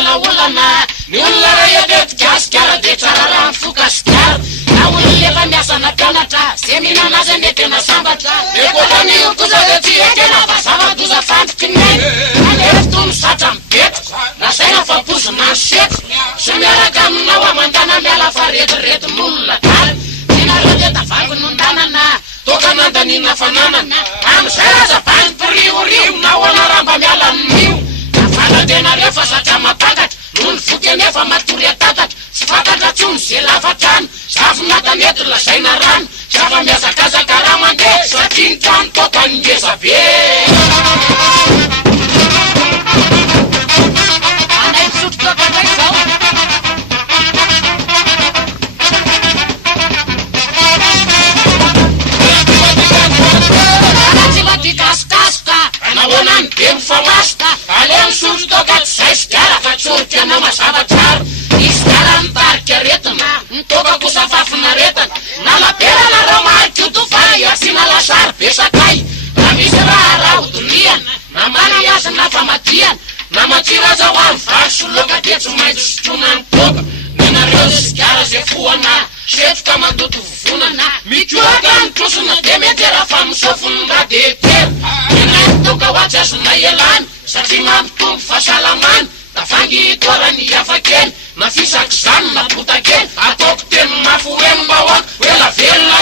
olaolana ny olona rahetetikasykara de tsara raha mifokasikara na olona efa miasana mpianatra ze mihinana azy ane tena sambatra ekotanio kosa de tsy ekena fa zava-doza fantiky neny anefitono satra mipetiko na saina fampozina ny setiko sy miaraka aminao amandana miala fa retiretin'olona daly inareo de tavango nondanana toka nandanina fananana amizay aza vany piriorio na hoana ramba miala amin'io navalantenareo fa satra mapakatra no ny voky anefa matory atatatra sy fatatra tsony ze lavatrano zavinatanyety lazaina rano zava-miazakazaka raha mandeha satria ny trano toka ningeza be anay misotro toka ndray zao kasikasika anahoana ny be mifamasika aleo misotro toka tsy zay sigara fa tsoritra anao mazavatraro isy gara mitarika retina mitoka kosa fafina retana na laberana raha maharika tovay asina lasary be sakay na misy raha hodiniana na mariazy na famadiana na matsira aza ho amin'ny vary soloka de tsy maintsy sotrona ny toka nenareo sigara ze foana setroka mandoto vovonana mikoaka ny trosona de metera fa misofony raha de tera toka hoatsy azona elany satria mampitombo fahasalamany tavangy toarany afakely na fisaky zany na botakely ataoko teny mafy hoe mba hoako hoe la velona